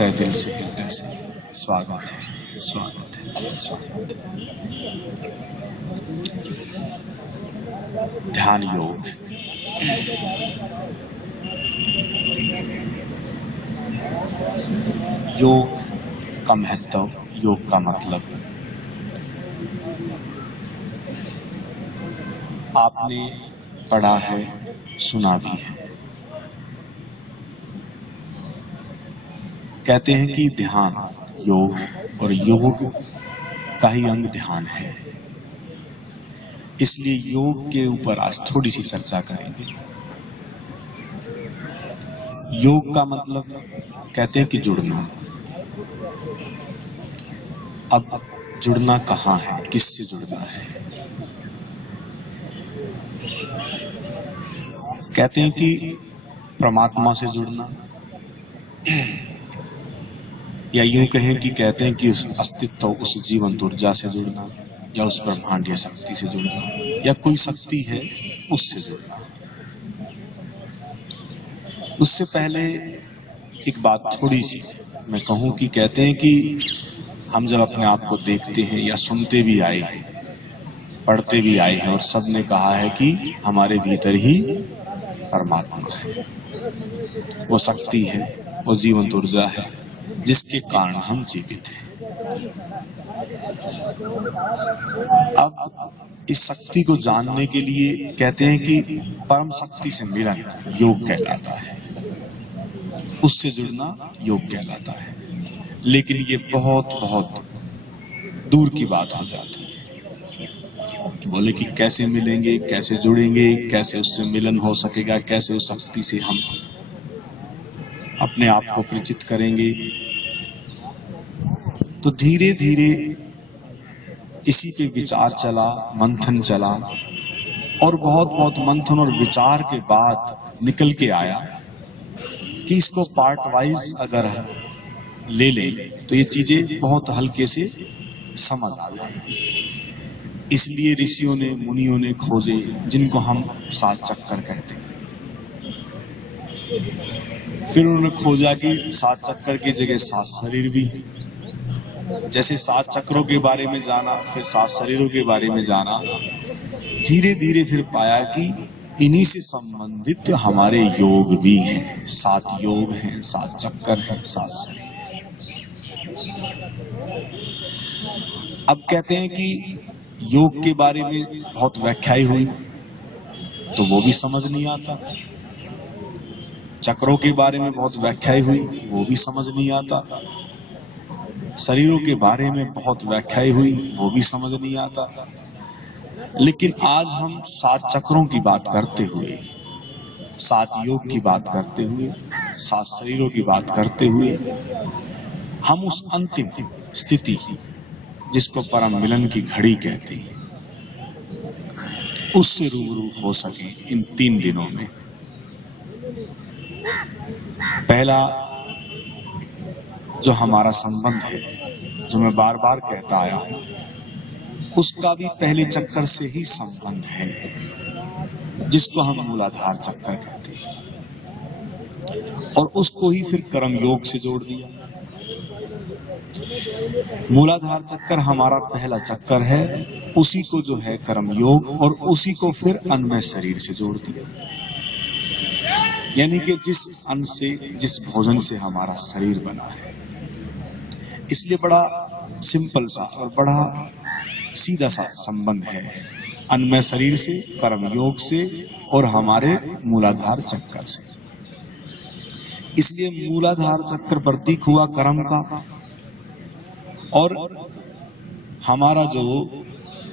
तहे दिल से हृदय से स्वागत है, स्वागत है, स्वागत है। ध्यान योग। योग का महत्व, योग का मतलब आपने पढ़ा है, सुना भी है। कहते हैं कि ध्यान, योग और योग का ही अंग ध्यान है। इसलिए योग के ऊपर आज थोड़ी सी चर्चा करेंगे। योग का मतलब कहते हैं कि जुड़ना। अब जुड़ना कहाँ है, किससे जुड़ना है? कहते हैं कि परमात्मा से जुड़ना, या यूं कहें कि कहते हैं कि उस अस्तित्व, उस जीवंत ऊर्जा से जुड़ना, या उस ब्रह्मांडीय शक्ति से जुड़ना, या कोई शक्ति है उससे जुड़ना। उससे पहले एक बात थोड़ी सी मैं कहूं कि कहते हैं कि हम जब अपने आप को देखते हैं या सुनते भी आए हैं, पढ़ते भी आए हैं, और सबने कहा है कि हमारे भीतर ही परमात्मा है, वो शक्ति है, वो जीवंत ऊर्जा है जिसके कारण हम जीवित हैं। अब इस शक्ति को जानने के लिए कहते हैं कि परम शक्ति से मिलन योग कहलाता है, उससे जुड़ना योग कहलाता है। लेकिन ये बहुत बहुत दूर की बात हो जाती है। बोले कि कैसे मिलेंगे, कैसे जुड़ेंगे, कैसे उससे मिलन हो सकेगा, कैसे उस शक्ति से हम अपने आप को परिचित करेंगे। तो धीरे धीरे इसी पे विचार चला, मंथन चला, और बहुत बहुत मंथन और विचार के बाद निकल के आया कि इसको पार्ट वाइज अगर ले लें तो ये चीजें बहुत हल्के से समझ आ जाएंगी। इसलिए ऋषियों ने, मुनियों ने खोजे, जिनको हम 7 चक्कर कहते हैं। फिर उन्होंने खोजा कि 7 चक्कर की जगह 7 शरीर भी हैं। जैसे 7 चक्रों के बारे में जाना, फिर 7 शरीरों के बारे में जाना, धीरे धीरे फिर पाया कि इन्हीं से संबंधित हमारे योग भी हैं। 7 योग हैं, 7 चक्कर हैं, 7 शरीर। अब कहते हैं कि योग के बारे में बहुत व्याख्याएं हुई तो वो भी समझ नहीं आता। चक्रों के बारे में बहुत व्याख्याएं हुई, वो भी समझ नहीं आता। शरीरों के बारे में बहुत व्याख्याएं हुई, वो भी समझ नहीं आता। लेकिन आज हम 7 चक्रों की बात करते हुए, 7 योग की बात करते हुए, 7 शरीरों की बात करते हुए, हम उस अंतिम स्थिति जिसको परम मिलन की घड़ी कहते हैं, उससे रूबरू हो सके इन 3 दिनों में। पहला जो हमारा संबंध है, जो मैं बार बार कहता आया हूं, उसका भी पहले चक्कर से ही संबंध है, जिसको हम मूलाधार चक्कर कहते हैं, और उसको ही फिर कर्म योग से जोड़ दिया। मूलाधार चक्कर हमारा पहला चक्कर है, उसी को जो है कर्म योग, और उसी को फिर अन्नमय शरीर से जोड़ दिया। यानी कि जिस अन्न से, जिस भोजन से हमारा शरीर बना है। इसलिए बड़ा सिंपल सा और बड़ा सीधा सा संबंध है अन्नमय शरीर से, कर्म योग से, और हमारे मूलाधार चक्कर से। इसलिए मूलाधार चक्कर प्रतीक हुआ कर्म का, और हमारा जो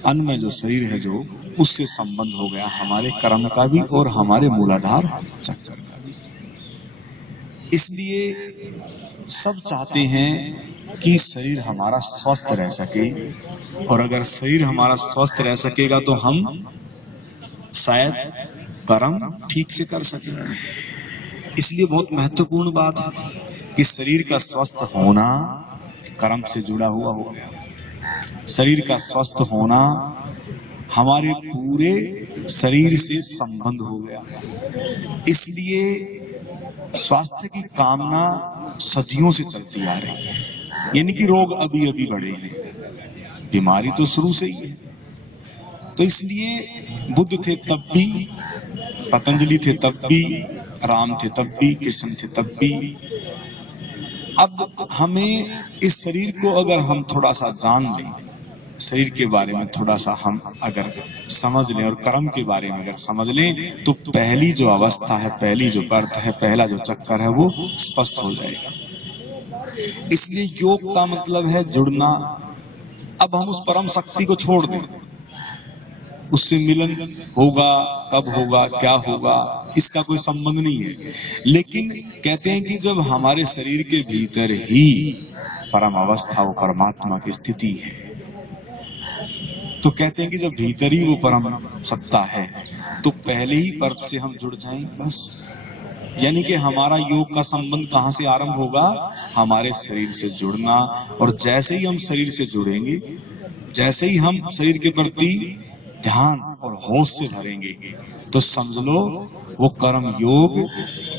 अन्नमय जो शरीर है, जो उससे संबंध हो गया हमारे कर्म का भी और हमारे मूलाधार चक्कर का भी। इसलिए सब चाहते हैं कि शरीर हमारा स्वस्थ रह सके, और अगर शरीर हमारा स्वस्थ रह सकेगा तो हम शायद कर्म ठीक से कर सकेंगे। इसलिए बहुत महत्वपूर्ण बात है कि शरीर का स्वस्थ होना कर्म से जुड़ा हुआ हो गया। शरीर का स्वस्थ होना हमारे पूरे शरीर से संबंध हो गया। इसलिए स्वास्थ्य की कामना सदियों से चलती आ रही है, यानी कि रोग अभी अभी बढ़े हैं, बीमारी तो शुरू से ही है। तो इसलिए बुद्ध थे तब भी, पतंजलि थे तब भी, राम थे तब भी, कृष्ण थे तब भी। अब हमें इस शरीर को अगर हम थोड़ा सा जान लें, शरीर के बारे में थोड़ा सा हम अगर समझ लें और कर्म के बारे में अगर समझ लें, तो पहली जो अवस्था है, पहली जो परत है, पहला जो चक्कर है, वो स्पष्ट हो जाएगा। इसलिए योग का मतलब है जुड़ना। अब हम उस परम शक्ति को छोड़ दें, उससे मिलन होगा, कब होगा, क्या होगा, इसका कोई संबंध नहीं है। लेकिन कहते हैं कि जब हमारे शरीर के भीतर ही परम अवस्था, वो परमात्मा की स्थिति है, तो कहते हैं कि जब भीतर ही वो परम सत्ता है, तो पहले ही परत से हम जुड़ जाएं बस। यानी कि हमारा योग का संबंध कहां से आरंभ होगा? हमारे शरीर से जुड़ना। और जैसे ही हम शरीर से जुड़ेंगे, जैसे ही हम शरीर के प्रति ध्यान और होश से भरेंगे, तो समझ लो वो कर्म योग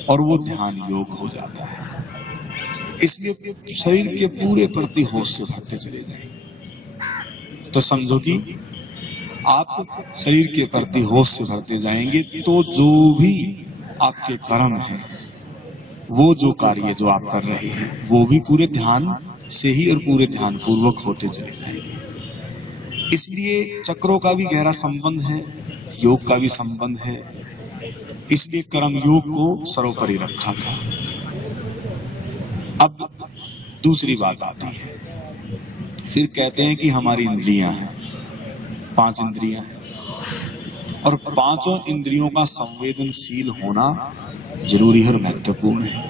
और वो ध्यान योग हो जाता है। इसलिए शरीर के पूरे प्रति होश से भरते चले जाएंगे, तो समझो कि आप शरीर के प्रति होश से भरते जाएंगे, तो जो भी आपके कर्म हैं, वो जो कार्य जो आप कर रहे हैं, वो भी पूरे ध्यान से ही और पूरे ध्यान पूर्वक होते चले जाएंगे। इसलिए चक्रों का भी गहरा संबंध है, योग का भी संबंध है। इसलिए कर्म योग को सर्वोपरि रखा था। अब दूसरी बात आती है, फिर कहते हैं कि हमारी इंद्रियां हैं, 5 इंद्रियां हैं, और 5 इंद्रियों का संवेदनशील होना जरूरी है और महत्वपूर्ण है।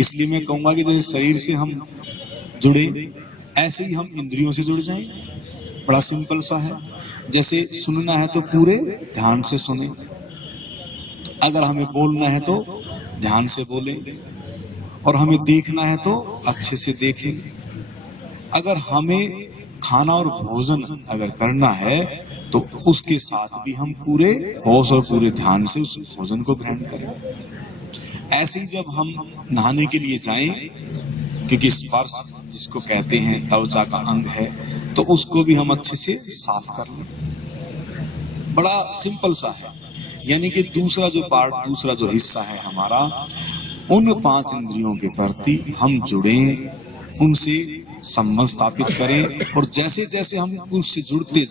इसलिए मैं कहूंगा कि जैसे शरीर से हम जुड़े, ऐसे ही हम इंद्रियों से जुड़ जाएं। बड़ा सिंपल सा है। जैसे सुनना है तो पूरे ध्यान से सुने, अगर हमें बोलना है तो ध्यान से बोलें, और हमें देखना है तो अच्छे से देखें। अगर हमें खाना और भोजन अगर करना है, तो उसके साथ भी हम पूरे होश और पूरे ध्यान से उस भोजन को ग्रहण करें। ऐसे ही जब हम नहाने के लिए जाएं, क्योंकि स्पर्श जिसको कहते हैं त्वचा का अंग है, तो उसको भी हम अच्छे से साफ कर लें। बड़ा सिंपल सा है। यानी कि दूसरा जो पार्ट, दूसरा जो हिस्सा है हमारा, उन 5 इंद्रियों के प्रति हम जुड़ें, उनसे संबंध स्थापित करें, और जैसे जैसे हम उनसे जुड़ते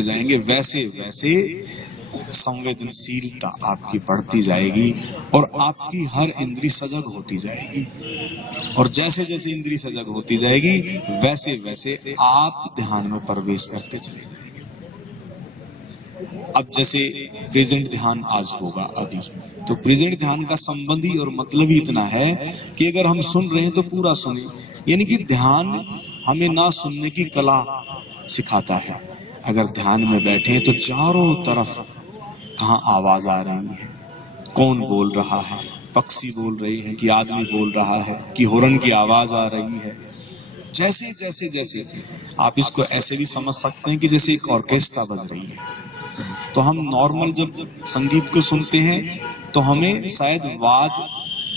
जाएंगे, वैसे वैसे संवेदनशीलता आपकी बढ़ती जाएगी और आपकी हर इंद्री सजग होती जाएगी। और जैसे जैसे इंद्री सजग होती जाएगी, वैसे वैसे आप ध्यान में प्रवेश करते चले जाएंगे। अब जैसे प्रेजेंट ध्यान आज होगा अभी, तो प्रेजेंट ध्यान का संबंध ही और मतलब ही इतना है कि अगर हम सुन रहे हैं तो पूरा सुने। यानी कि ध्यान हमें ना सुनने की कला सिखाता है। अगर ध्यान में बैठे तो चारों तरफ कहाँ आवाज आ रही है, कौन बोल रहा है, पक्षी बोल रही है कि आदमी बोल रहा है कि हॉर्न की आवाज आ रही है। जैसे जैसे जैसे आप इसको ऐसे भी समझ सकते हैं कि जैसे एक ऑर्केस्ट्रा बज रही है। तो हम नॉर्मल जब संगीत को सुनते हैं तो हमें शायद वाद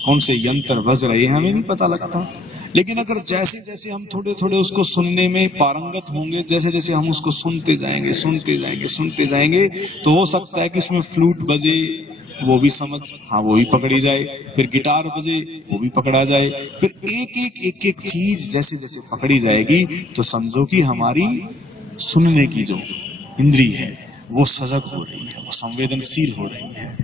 कौन से यंत्र बज रहे हैं हमें नहीं पता लगता, लेकिन अगर जैसे जैसे हम थोड़े थोड़े उसको सुनने में पारंगत होंगे, जैसे जैसे हम उसको सुनते जाएंगे, तो हो सकता है कि इसमें फ्लूट बजे, वो भी समझ, हाँ वो भी पकड़ी जाए, फिर गिटार बजे, वो भी पकड़ा जाए, फिर एक एक चीज जैसे जैसे पकड़ी जाएगी, तो समझो कि हमारी सुनने की जो इंद्री है वो सजग हो रही है, वो संवेदनशील हो रही है।